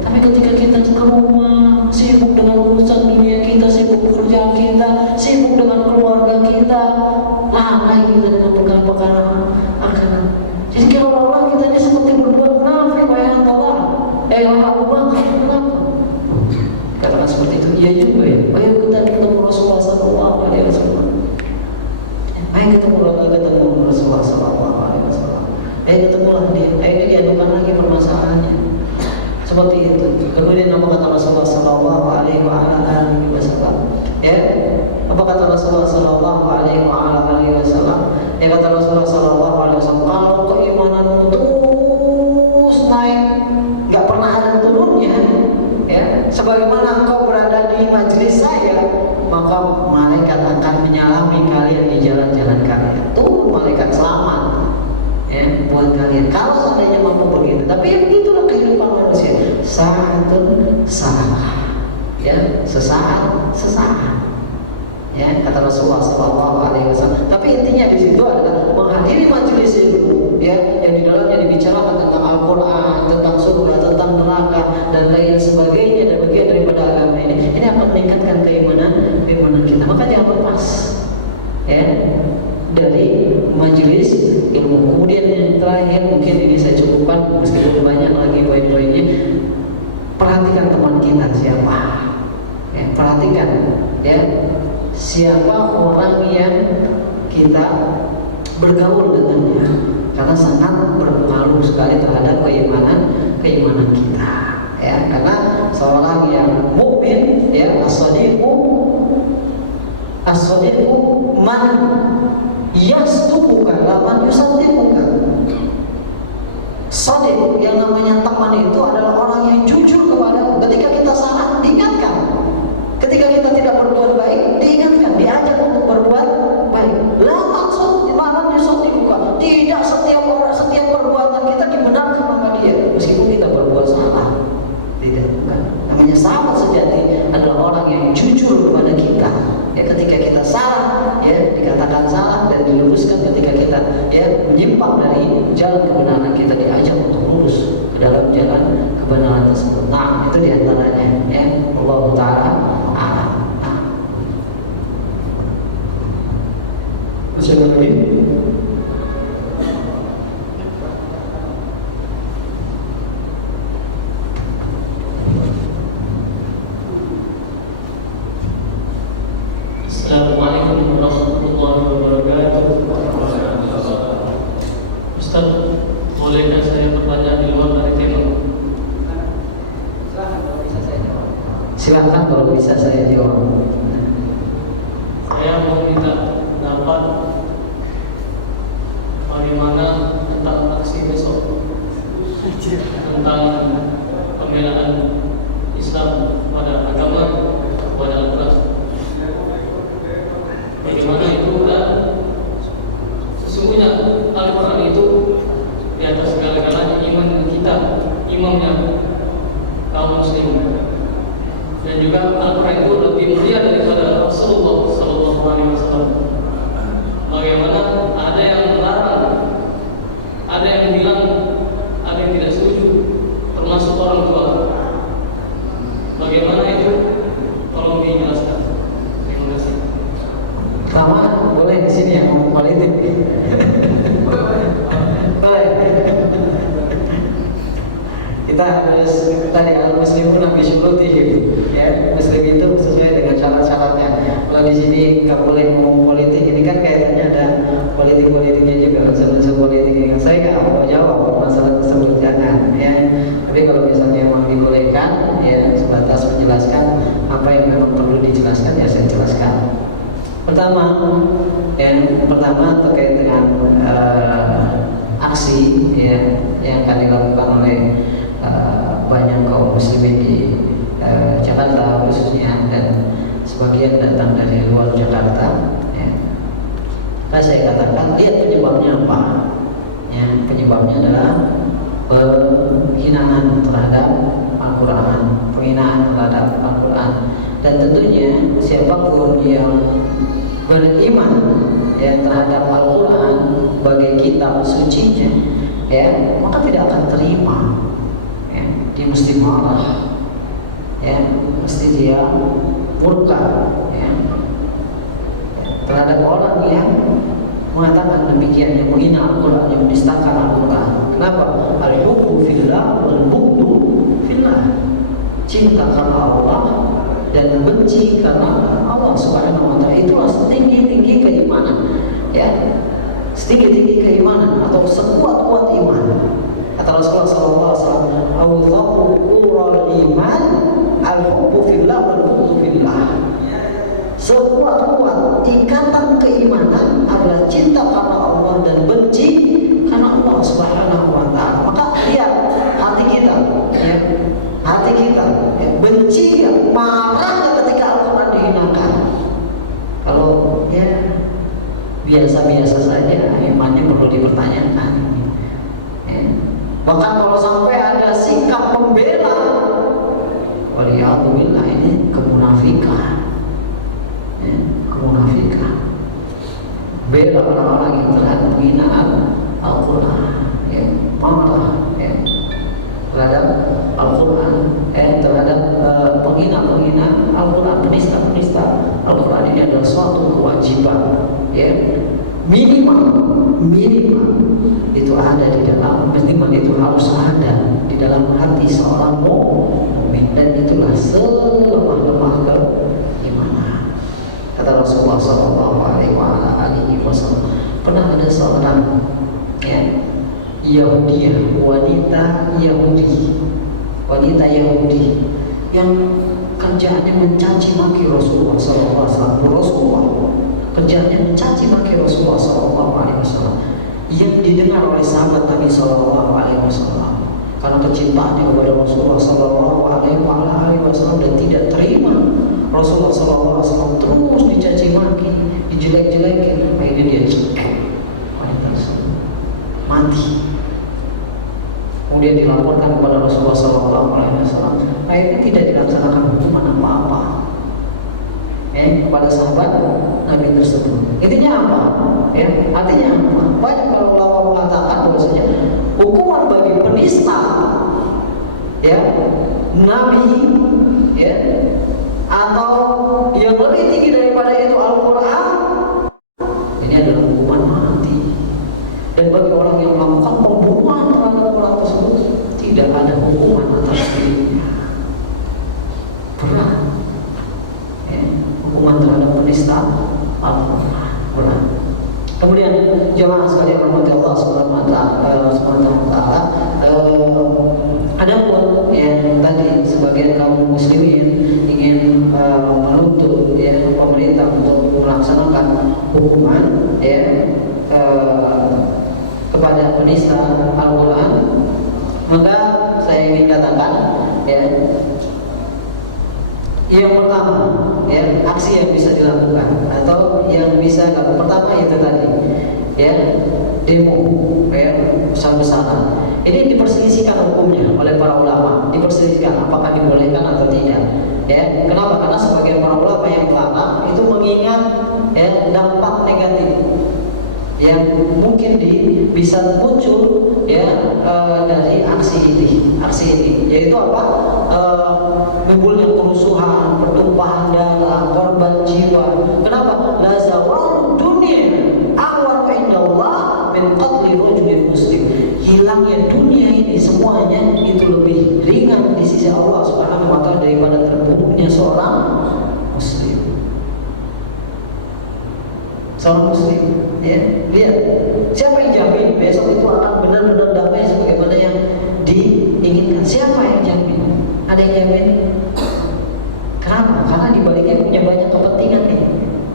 Tapi ketika kita ke rumah, sibuk dengan urusan dunia kita, sibuk pekerjaan kita, sibuk dengan keluarga kita, lalai kita dengan perkara-perkara akhirat. Jadi kalau kita ini seperti berbuat munafik, wahai Abu Bakar, kenapa? Katakan seperti itu, iya juga ya. Ayo kita ketemu Rasulullah Sallallahu Alaihi Wasallam. Ayo ketemu Rasulullah Sallallahu Alaihi Wasallam. Ayo ketemulah dia. Ayo diadukan lagi permasalahannya. Seperti itu. Kemudian apa kata Rasulullah Sallallahu Alaihi Wasallam? Ya, apa kata Rasulullah Sallallahu Alaihi Wasallam? Ya, kata Rasulullah Sallallahu Alaihi Wasallam, kalau keimananmu terus naik, nggak pernah ada turunnya, ya, sebagaimana engkau berada di majelis saya, maka malaikat akan menyalami kalian di jalan-jalan kalian. Turun malaikat selamat, ya, buat kalian. Kalau seandainya mampu begitu. Tapi ya begitulah kehidupan manusia. Saatun saat, ya, sesaat. Ya, kata Rasulullah SAW. Tapi intinya di situ adalah menghadiri majelis ilmu, ya, yang di dalamnya dibicarakan tentang Al-Quran, tentang surga, tentang neraka, dan lain sebagainya, dan bagian daripada agama ini. Ini akan meningkatkan keimanan kita. Maka jangan lepas, ya, dari majelis ilmu. Kemudian yang terakhir, mungkin ini saya cukupkan, meskipun banyak lagi poin-poinnya. Perhatikan teman kita siapa, ya, perhatikan, ya, siapa orang yang kita bergaul dengannya, karena sangat berpengaruh sekali terhadap keimanan kita, ya. Karena seorang yang mukmin, ya, as-shadiqu man yasduquka la man yusaddiquka. Shadiq, yang namanya teman itu adalah orang yang jujur kepada. Ketika kita salah, diingatkan. Ketika kita tidak berbuat baik, diingatkan, diajak untuk berbuat baik. La maksud di mana disaddiquka. Tidak setiap perbuatan kita dibenarkan sama dia, meskipun kita berbuat salah. Tidak, bukan. Namanya sahabat sejati adalah orang yang jujur kepada kita. Ya, ketika kita salah, ya, dikatakan salah dan diluruskan. Ketika kita, ya, menyimpang dari jalan kebenaran, kita diajak untuk lurus ke dalam jalan kebenaran tersebut. Nah, itu diantaranya, ya. Allah Taala. Masih ada lagi? Assalamualaikum warahmatullahi wabarakatuh. Ustaz, bolehkah saya bertanya di luar dari tema? Silakan kalau bisa saya jawab. Saya mau minta pendapat bagaimana tentang aksi besok, tentang pembelaan Islam pada agama, kepada Al-Quran. Bagaimana itu? Sesungguhnya Al-Quran itu di atas segala-galanya iman kita, imamnya kaum muslim. Dan juga Al-Quran itu lebih mulia daripada Rasulullah SAW. Bagaimana politik-politiknya juga, unsur-unsur politiknya. Saya nggak mau jawab masalah tersebut, jangan ya. Tapi kalau misalnya memang dibolehkan, ya sebatas menjelaskan apa yang memang perlu dijelaskan, ya saya jelaskan. Pertama terkait dengan aksi ya yang akan dilakukan oleh banyak kaum muslimin di Jakarta khususnya, dan sebagian datang dari luar Jakarta. Nah, saya katakan, lihat penyebabnya apa? Ya, penyebabnya adalah penghinaan terhadap Al-Quran, penghinaan terhadap Al-Quran, dan tentunya siapapun yang beriman ya terhadap Al-Quran sebagai kitab sucinya, ya maka tidak akan terima. Ya, dia mesti marah, ya mesti dia murka, ya terhadap orang yang mengatakan demikian, yang menghina Al-Quran, yang menistakan Al-Quran. Kenapa? Al-hubbu fillah wal bughdu fillah. Cinta karena Allah dan benci karena Allah Subhanahu wa taala. Itulah setinggi-tinggi keimanan. Ya. Setinggi-tinggi keimanan atau sekuat-kuat iman. Kata Rasulullah sallallahu alaihi wasallam, "Awthaqu qural iman al-hubbu fillah wal bughdu fillah." Sekuat-kuat ikatan keimanan adalah cinta karena Allah dan benci karena Allah Subhanahu wa taala. Maka lihat hati kita, ya. Hati kita ya, benci ya, marah ketika Al-Quran dihinakan. Kalau ya biasa-biasa saja, imannya perlu dipertanyakan. Ya. Bahkan kalau sampai ada sikap pembela, waliyadzubillah, ini kemunafikan. Kemunafikan, bela orang-orang yang terhadap penghinaan Al-Quran, ya, marah ya, terhadap Al-Quran, terhadap penghina-penghina Al-Quran, penista-penista Al-Quran. Ini adalah suatu kewajiban, ya, minimal itu ada di dalam, minimal itu harus ada di dalam hati seorang mukmin, dan itulah selemah-lemah keimanan. Kata Rasulullah sallallahu alaihi wasallam, pernah ada seorang ya Yahudiyah, wanita Yahudi yang kerjaannya mencaci maki Rasulullah sallallahu alaihi wasallam. Rasulullah kerjaannya mencaci maki Rasulullah sallallahu alaihi wasallam, yang didengar oleh sahabat Nabi sallallahu alaihi wasallam karena kecintaannya kepada Rasulullah sallallahu alaihi wasallam, dan tidak terima Rasulullah SAW terus dicaci maki, dijelek-jelekin. Akhirnya dia cekek, wanita tersebut mati. Kemudian dilaporkan kepada Rasulullah SAW. Akhirnya tidak dilaksanakan hukuman apa-apa kepada sahabat Nabi tersebut. Intinya apa? Ya, artinya apa? Banyak kalau ulama mengatakan bahwasanya hukuman bagi penista, ya, Nabi, ya, atau yang lebih tinggi daripada itu Al-Quran, ini adalah hukuman mati. Dan bagi orang yang melakukan pembunuhan terhadap Al-Quran tersebut, tidak ada hukuman atas dirinya. Berat ya, hukuman terhadap penista Al-Quran, berat. Kemudian jemaah sekalian rahmati Allah Subhanahu wa taala, adapun yang tadi sebagian kaum muslimin ingin menuntut ya pemerintah untuk melaksanakan hukuman ya kepada penista Al-Quran, maka saya ingin katakan ya, yang pertama ya, aksi yang bisa dilakukan atau yang bisa dilakukan pertama itu tadi ya, demo ya, besar-besaran. Ini diperselisihkan hukumnya oleh para ulama, diperselisihkan apakah dibolehkan atau tidak ya. Kenapa? Karena sebagian para ulama yang melarang itu mengingat ya dampak negatif yang mungkin bisa muncul ya dari aksi ini, yaitu apa? Timbulnya kerusuhan, pertumpahan darah, korban jiwa. Kenapa? La zawal dunia awal indallah min qatli rajulin muslim. Hilangnya dunia ini semuanya itu lebih ringan di sisi Allah Subhanahu wa taala daripada terbunuhnya seorang muslim. Seorang muslim Ya, lihat siapa yang jamin besok itu akan benar-benar damai sebagaimana yang diinginkan? Siapa yang jamin? Ada yang jamin? Kenapa? Karena di baliknya punya banyak kepentingan nih.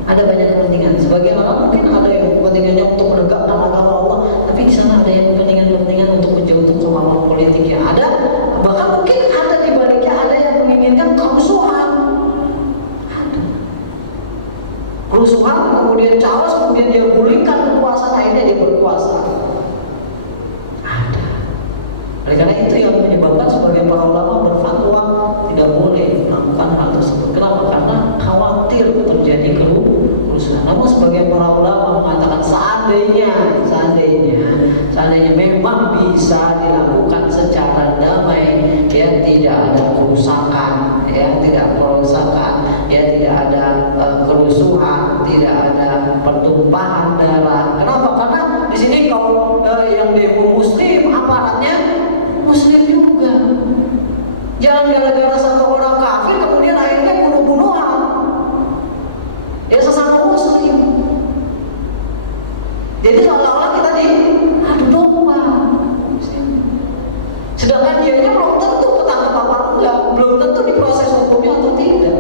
Ada banyak kepentingan. Sebagian orang mungkin ada yang kepentingannya untuk menegakkan agama Allah, tapi di sana ada yang kepentingan untuk menjatuhkan kemampuan politik yang ada. Bahkan mungkin ada di baliknya ada yang menginginkan kerusuhan. Kerusuhan, kemudian chaos, kemudian dia gulingkan kekuasaan, akhirnya dia berkuasa. Ada. Oleh karena itu yang menyebabkan sebagian para ulama berfatwa tidak boleh melakukan hal tersebut. Kenapa? Karena khawatir terjadi kerusuhan. Namun sebagian para ulama mengatakan seandainya memang bisa dilakukan secara damai, ya tidak ada kerusakan, ya tidak ada kerusuhan, tidak ada pertumpahan darah. Kenapa? Karena di sini kalau yang demo Muslim, aparatnya Muslim juga. Jangan gara-gara satu orang kafir kemudian akhirnya bunuh-bunuhan. Ya sesama Muslim. Jadi seolah-olah kita adu domba. Sedangkan dianya belum tentu ketangkep apa enggak, belum tentu diproses hukumnya atau tidak.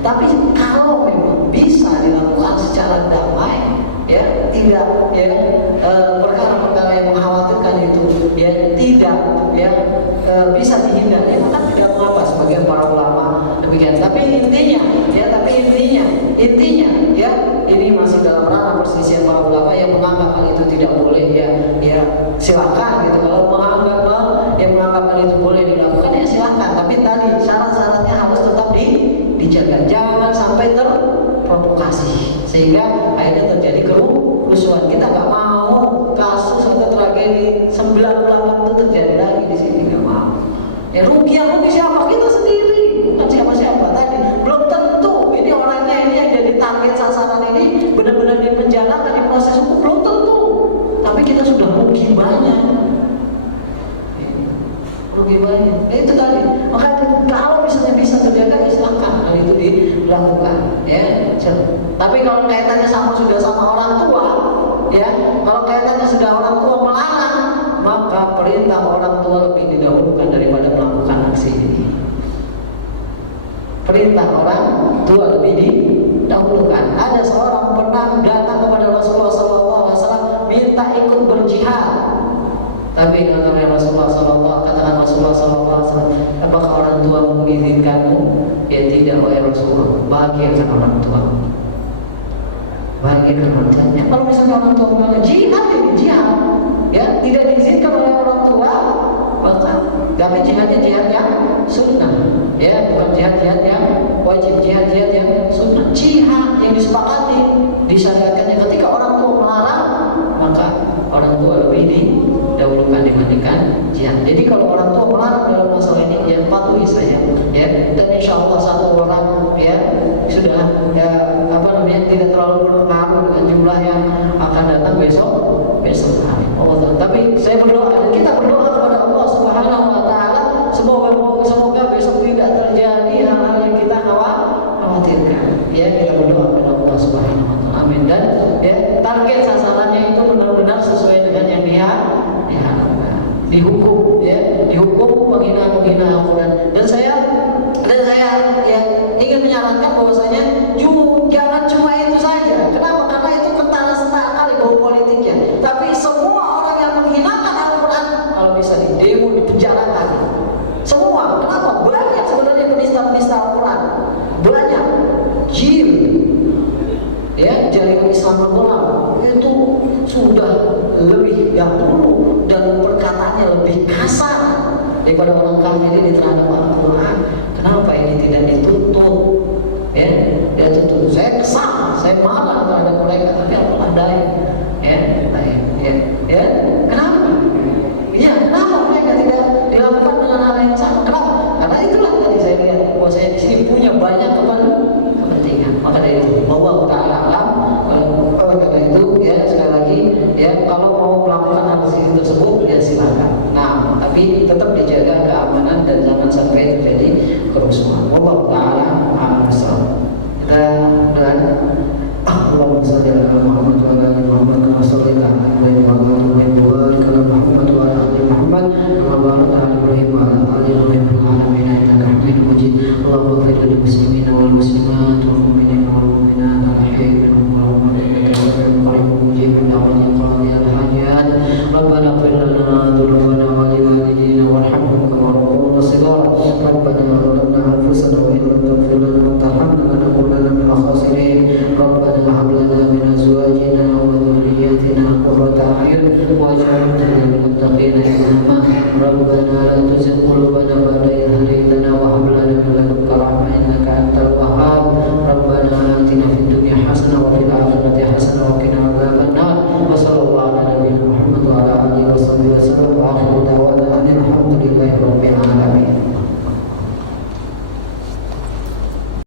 Tapi kalau memang bisa dilakukan secara damai, ya tidak perkara-perkara yang mengkhawatirkan itu ya tidak bisa dihindari, maka tidak mengapa sebagian para ulama demikian. Tapi intinya ya ini masih dalam ranah perselisihan para ulama yang menganggap hal itu tidak boleh, ya silakan gitu. Kalau menganggap hal itu boleh dilakukan ya silakan, tapi tadi syarat-syaratnya harus tetap dijaga, jangan sampai terprovokasi sehingga akhirnya terjadi kerusuhan. Kita nggak mau kasus atau tragedi 98 itu terjadi lagi di sini, nggak mau. Ya rugi siapa? Kita sendiri, bukan siapa-siapa. Tadi belum tentu ini orangnya ini yang jadi target sasaran ini benar-benar dipenjarakan, di proses hukum, belum tentu. Tapi kita sudah rugi banyak. Itu tadi. Maka kalau misalnya bisa terjaga, silakan hal itu dilakukan. Ya. Tapi kalau kaitannya sudah sama orang tua, ya, kalau kaitannya sudah orang tua melarang, maka perintah orang tua lebih didahulukan daripada melakukan aksi ini. Perintah orang tua lebih didahulukan. Ada seorang pernah datang kepada Rasulullah SAW minta ikut berjihad. Tapi kata Rasulullah SAW, apakah orang tua mengizinkanmu? Ya tidak, wahai Rasulullah. Bahagiakan orang tua. Bahagiakan orang tuanya. Kalau misalnya orang tua bilang jihad, ya tidak diizinkan oleh orang tua, maka tapi jihadnya jihad yang sunnah, ya bukan jihad yang wajib, jihad yang sunnah. Jihad yang disepakati disyariatkannya ketika orang tua melarang, maka orang tua lebih didahulukan dibandingkan jihad. Jadi kalau orang tua melarang dalam masalah ini, ya patuhi saya, ya. Dan insya Allah satu orang ya sudah tidak terlalu berpengaruh dengan jumlah yang akan datang besok hari. Allah. Tapi saya berdoa dan kita berdoa kepada Allah Subhanahu Wa Taala semoga besok tidak terjadi hal-hal yang kita khawatirkan. Ya kita berdoa kepada Allah Subhanahu Wa Taala. Amin. Dan ya target sasarannya itu benar-benar sesuai dengan yang diharapkan. Dihukum penghina Al-Quran. Dan saya ya ingin menyarankan bahwasanya jangan cuma itu saja. Kenapa? Karena itu kentara sekali bau politiknya. Tapi semua orang yang menghinakan Al-Quran kalau bisa didemo, dipenjarakan. Semua. Kenapa? Banyak sebenarnya penista-penista Al-Quran. Banyak. Ya, jaringan Islam berbola itu sudah lebih dahulu dan perkataannya lebih kasar daripada orang kafir ini terhadap Al-Quran. Kenapa ini tidak dituntut? Ya, dia tuntut. Saya kesal, saya marah terhadap mereka, tapi apa daya? Ya, kenapa? Ya, kenapa mereka tidak dilakukan dengan hal yang sama? Kenapa? Karena itulah tadi saya lihat bahwa saya di sini punya banyak kepentingan. Maka dari itu, Allah Taala alam. Karena itu, ya sekali lagi, ya kalau mau melakukan hal tersebut, ya silakan. Nah, tapi tetap dijaga keamanan dan jangan sampai terjadi kerusuhan. Allah Taala alam. Kita dengan Allahumma shalli ala Muhammad wa ala ali Muhammad. ربنا لا تزغ قلوبنا بعد